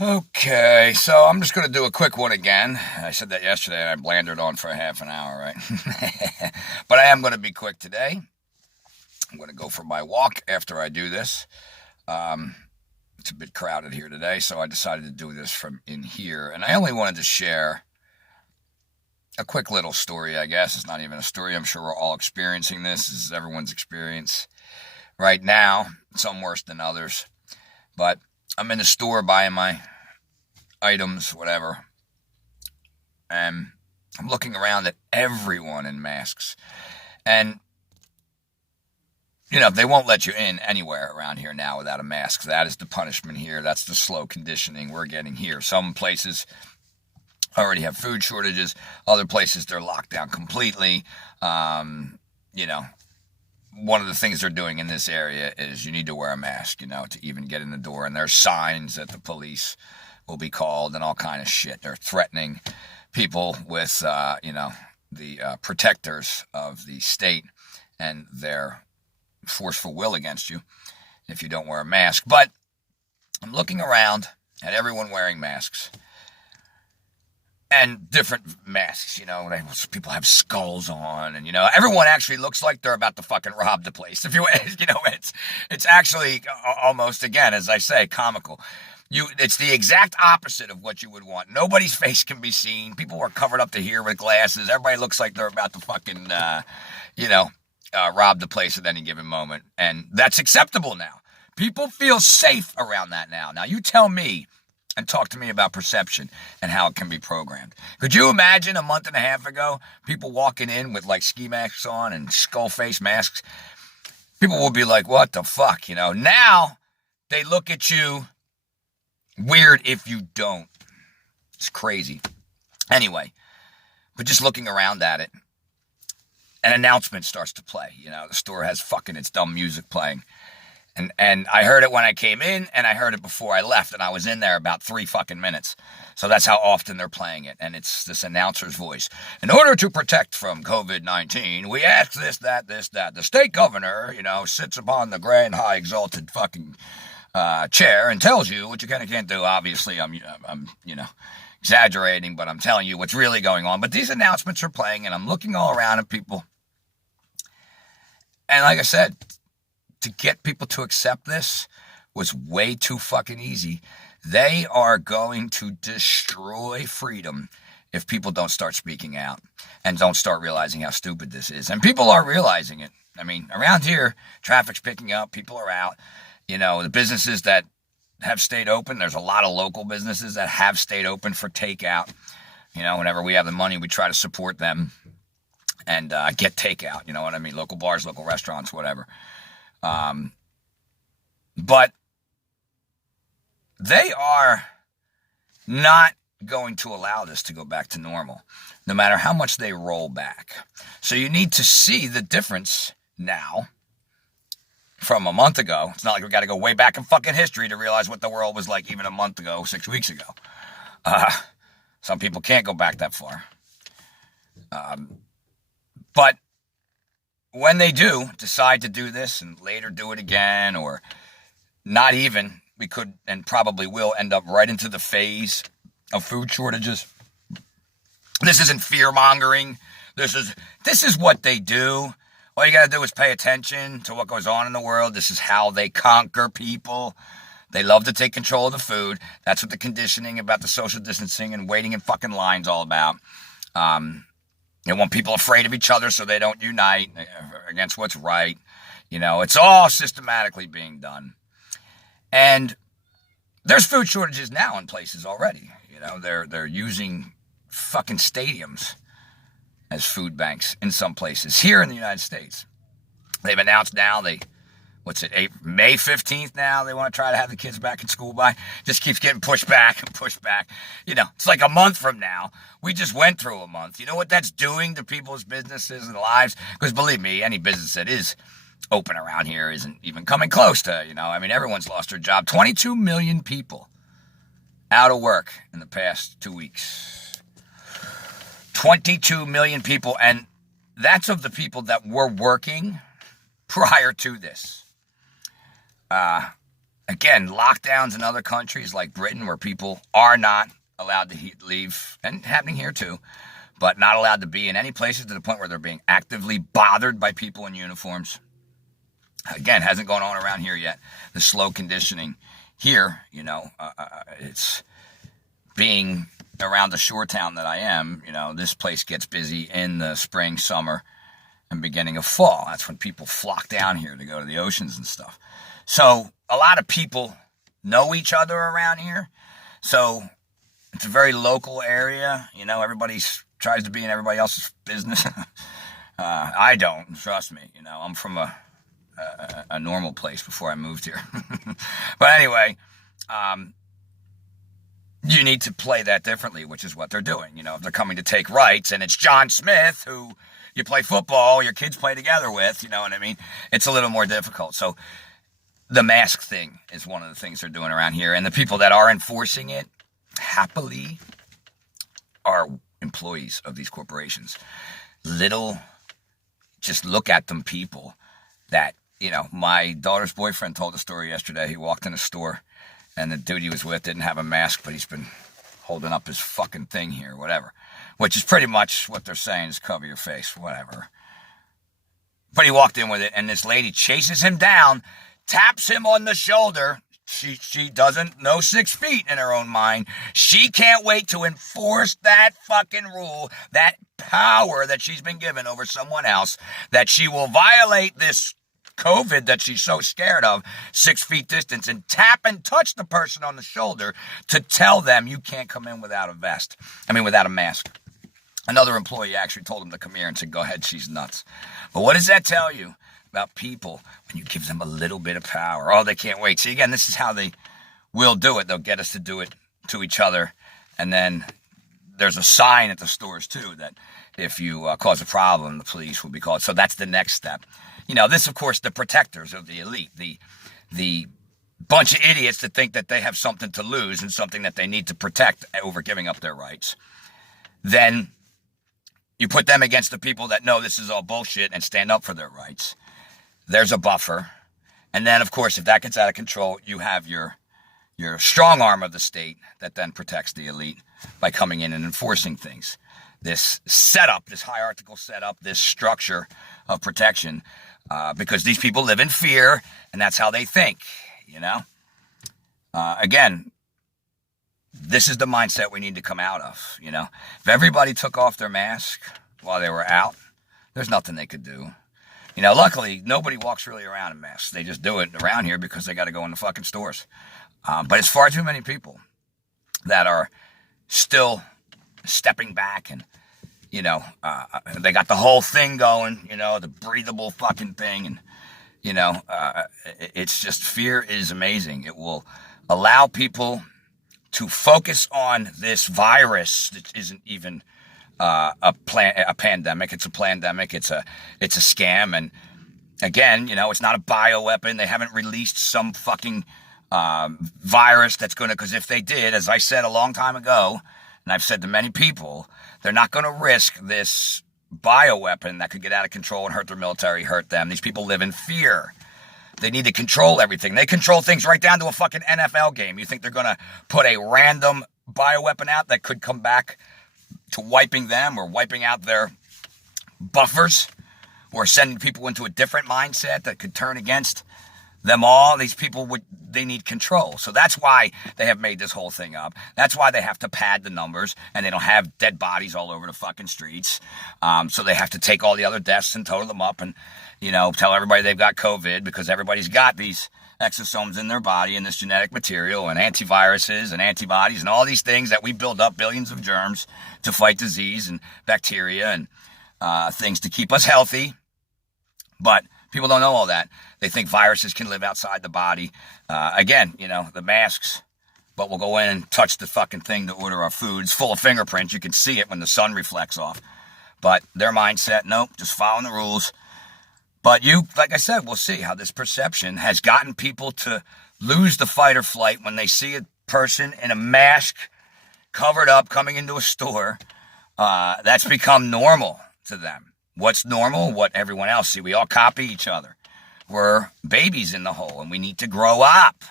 Okay, so I'm just going to do a quick one again. I said that yesterday and I blandered on for a half an hour, right? But I am going to be quick today. I'm going to go for my walk after I do this. Um, it's a bit crowded here today, so I decided to do this from in here. And I only wanted to share a quick little story, I guess. It's not even a story. I'm sure we're all experiencing this. This is everyone's experience right now. Some worse than others. But I'm in the store buying my items, whatever. And I'm looking around at everyone in masks. And, they won't let you in anywhere around here now without a mask. That is the punishment here. That's the slow conditioning we're getting here. Some places already have food shortages. Other places, they're locked down completely. One of the things they're doing in this area is you need to wear a mask, to even get in the door. And there's signs that the police will be called and all kind of shit. They're threatening people with, the protectors of the state and their forceful will against you if you don't wear a mask. But I'm looking around at everyone wearing masks. And different masks, people have skulls on, and everyone actually looks like they're about to fucking rob the place. If it's actually almost, again, as I say, comical. It's the exact opposite of what you would want. Nobody's face can be seen. People are covered up to here with glasses. Everybody looks like they're about to fucking, rob the place at any given moment, and that's acceptable now. People feel safe around that now. Now you tell me. And talk to me about perception and how it can be programmed. Could you imagine a month and a half ago, people walking in with like ski masks on and skull face masks? People would be like, what the fuck, Now, they look at you weird if you don't. It's crazy. Anyway, but just looking around at it, an announcement starts to play. The store has fucking its dumb music playing. And I heard it when I came in, and I heard it before I left, and I was in there about 3 fucking minutes. So that's how often they're playing it, and it's this announcer's voice. In order to protect from COVID-19, we ask this, that. The state governor, sits upon the grand, high, exalted fucking chair and tells you what you can and can't do. Obviously, I'm exaggerating, but I'm telling you what's really going on. But these announcements are playing, and I'm looking all around at people. And like I said, to get people to accept this was way too fucking easy. They are going to destroy freedom if people don't start speaking out and don't start realizing how stupid this is. And people are realizing it. I mean, around here, traffic's picking up. People are out. The businesses that have stayed open, there's a lot of local businesses that have stayed open for takeout. Whenever we have the money, we try to support them and get takeout. You know what I mean? Local bars, local restaurants, whatever. But they are not going to allow this to go back to normal, no matter how much they roll back. So you need to see the difference now from a month ago. It's not like we got to go way back in fucking history to realize what the world was like even a month ago, 6 weeks ago. Some people can't go back that far. But when they do decide to do this and later do it again, or not even, we could and probably will end up right into the phase of food shortages. This isn't fear-mongering. This is what they do. All you got to do is pay attention to what goes on in the world. This is how they conquer people. They love to take control of the food. That's what the conditioning about the social distancing and waiting in fucking lines all about. They want people afraid of each other so they don't unite against what's right. It's all systematically being done. And there's food shortages now in places already. They're using fucking stadiums as food banks in some places here in the United States. They've announced now May 15th now they want to try to have the kids back in school by. Just keeps getting pushed back and pushed back. It's like a month from now. We just went through a month. You know what that's doing to people's businesses and lives? Because believe me, any business that is open around here isn't even coming close to, everyone's lost their job. 22 million people out of work in the past 2 weeks. 22 million people, and that's of the people that were working prior to this. again, lockdowns in other countries like Britain where people are not allowed to leave, and happening here too, but not allowed to be in any places to the point where they're being actively bothered by people in uniforms. Again, hasn't gone on around here yet. The slow conditioning here, it's being around the shore town that I am, this place gets busy in the spring, summer, and beginning of fall. That's when people flock down here to go to the oceans and stuff. So a lot of people know each other around here. So it's a very local area. Everybody tries to be in everybody else's business. I don't, trust me. I'm from a normal place before I moved here. But anyway, you need to play that differently, which is what they're doing. If they're coming to take rights and it's John Smith, who you play football, your kids play together with, you know what I mean? It's a little more difficult. So the mask thing is one of the things they're doing around here. And the people that are enforcing it, happily, are employees of these corporations. Just look at them people that, my daughter's boyfriend told a story yesterday. He walked in a store and the dude he was with didn't have a mask, but he's been holding up his fucking thing here, whatever. Which is pretty much what they're saying is cover your face, whatever. But he walked in with it, and this lady chases him down, taps him on the shoulder. She doesn't know 6 feet in her own mind. She can't wait to enforce that fucking rule, that power that she's been given over someone else, that she will violate this COVID that she's so scared of, 6 feet distance, and tap and touch the person on the shoulder to tell them you can't come in without a mask. Another employee actually told him to come here and said, go ahead, she's nuts. But what does that tell you about people when you give them a little bit of power? Oh, they can't wait. See, again, this is how they will do it. They'll get us to do it to each other. And then there's a sign at the stores, too, that if you cause a problem, the police will be called. So that's the next step. This, of course, the protectors of the elite, the bunch of idiots that think that they have something to lose and something that they need to protect over giving up their rights. Then you put them against the people that know this is all bullshit and stand up for their rights. There's a buffer. And then, of course, if that gets out of control, you have your strong arm of the state that then protects the elite by coming in and enforcing things. This setup, this hierarchical setup, this structure of protection, because these people live in fear, and that's how they think, Again, this is the mindset we need to come out of, If everybody took off their mask while they were out, there's nothing they could do. Luckily, nobody walks really around in masks. They just do it around here because they got to go in the fucking stores. But it's far too many people that are still stepping back and, they got the whole thing going, the breathable fucking thing. And, it's just, fear is amazing. It will allow people to focus on this virus that isn't even a pandemic. It's a plandemic. It's a scam. And again, it's not a bioweapon. They haven't released some fucking virus that's going to, because if they did, as I said a long time ago, and I've said to many people, they're not going to risk this bioweapon that could get out of control and hurt their military, hurt them. These people live in fear. They need to control everything. They control things right down to a fucking NFL game. You think they're going to put a random bioweapon out that could come back to wiping them or wiping out their buffers or sending people into a different mindset that could turn against them all? These people they need control. So that's why they have made this whole thing up. That's why they have to pad the numbers and they don't have dead bodies all over the fucking streets. So they have to take all the other deaths and total them up and, tell everybody they've got COVID because everybody's got these exosomes in their body and this genetic material and antiviruses and antibodies and all these things that we build up billions of germs to fight disease and bacteria and things to keep us healthy. But people don't know all that. They think viruses can live outside the body. Again, the masks, but we'll go in and touch the fucking thing to order our food. It's full of fingerprints. You can see it when the sun reflects off. But their mindset, nope, just following the rules. But like I said, we'll see how this perception has gotten people to lose the fight or flight when they see a person in a mask covered up coming into a store. That's become normal to them. What's normal? What everyone else see. We all copy each other. We're babies in the hole and we need to grow up.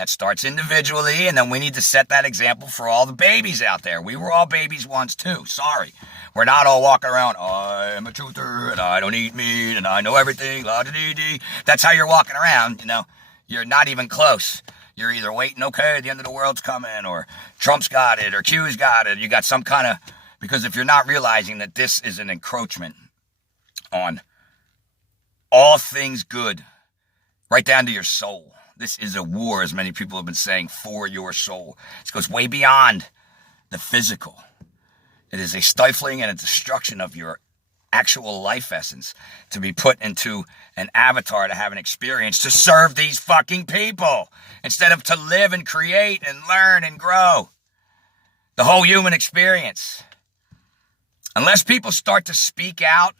That starts individually, and then we need to set that example for all the babies out there. We were all babies once too. Sorry. We're not all walking around, I am a truther, and I don't eat meat, and I know everything, la-da-dee-dee. That's how you're walking around, You're not even close. You're either waiting, okay, the end of the world's coming, or Trump's got it, or Q's got it. You got some kind of... Because if you're not realizing that this is an encroachment on all things good, right down to your soul. This is a war, as many people have been saying, for your soul. This goes way beyond the physical. It is a stifling and a destruction of your actual life essence to be put into an avatar to have an experience to serve these fucking people instead of to live and create and learn and grow. The whole human experience. Unless people start to speak out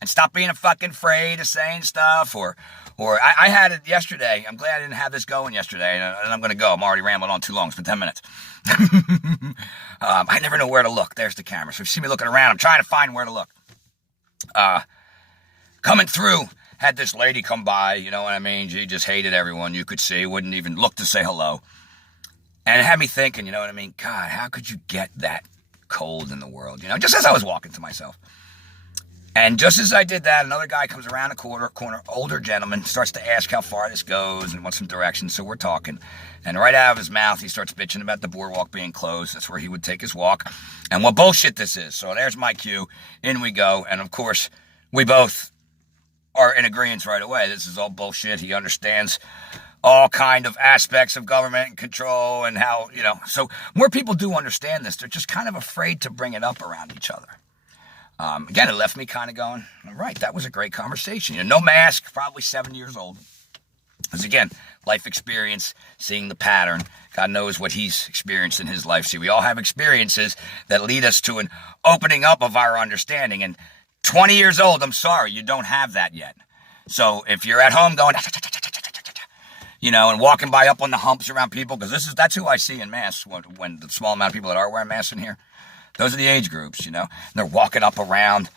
and stop being fucking afraid of saying stuff, or I had it yesterday. I'm glad I didn't have this going yesterday, and I'm going to go. I'm already rambling on too long. It's been 10 minutes. I never know where to look. There's the camera. So if you see me looking around, I'm trying to find where to look. Coming through, had this lady come by, you know what I mean? She just hated everyone you could see, wouldn't even look to say hello. And it had me thinking, you know what I mean? God, how could you get that cold in the world? Just as I was walking to myself. And just as I did that, another guy comes around the corner, older gentleman, starts to ask how far this goes and wants some directions, so we're talking. And right out of his mouth, he starts bitching about the boardwalk being closed. That's where he would take his walk. And what bullshit this is. So there's my cue. In we go. And of course, we both are in agreement right away. This is all bullshit. He understands all kind of aspects of government and control and how, So more people do understand this. They're just kind of afraid to bring it up around each other. Again, it left me kind of going, all right, that was a great conversation. No mask, probably 7 years old. Because again, life experience, seeing the pattern. God knows what he's experienced in his life. See, we all have experiences that lead us to an opening up of our understanding. And 20 years old, I'm sorry, you don't have that yet. So if you're at home going, and walking by up on the humps around people, because that's who I see in masks when the small amount of people that are wearing masks in here. Those are the age groups, and they're walking up around.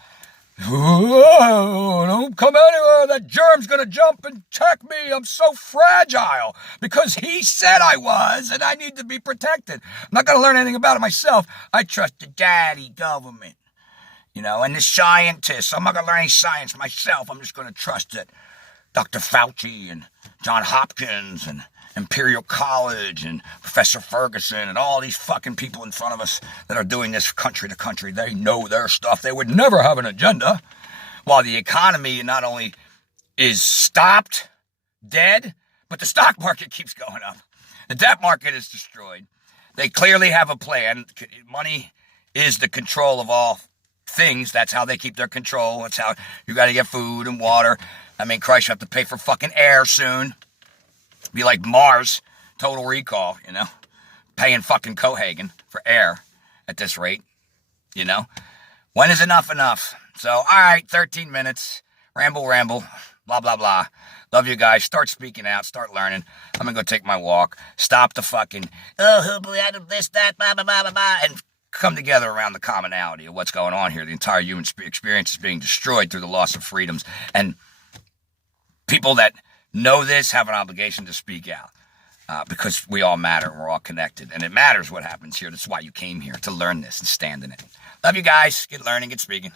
Whoa, don't come anywhere. That germ's going to jump and attack me. I'm so fragile because he said I was, and I need to be protected. I'm not going to learn anything about it myself. I trust the daddy government, and the scientists. I'm not going to learn any science myself. I'm just going to trust it. Dr. Fauci and John Hopkins and Imperial College and Professor Ferguson and all these fucking people in front of us that are doing this country to country. They know their stuff. They would never have an agenda. While the economy not only is stopped, dead, but the stock market keeps going up. The debt market is destroyed. They clearly have a plan. Money is the control of all things. That's how they keep their control. That's how you got to get food and water. I mean, Christ, you have to pay for fucking air soon. Be like Mars, Total Recall, paying fucking Cohagen for air at this rate, When is enough? So, all right, 13 minutes, ramble, blah, blah, blah. Love you guys. Start speaking out, start learning. I'm going to go take my walk. Stop the fucking, this, that, blah, blah, blah, blah, blah, and come together around the commonality of what's going on here. The entire human experience is being destroyed through the loss of freedoms. And people that know this have an obligation to speak out because we all matter and we're all connected. And it matters what happens here. That's why you came here, to learn this and stand in it. Love you guys. Get learning, get speaking.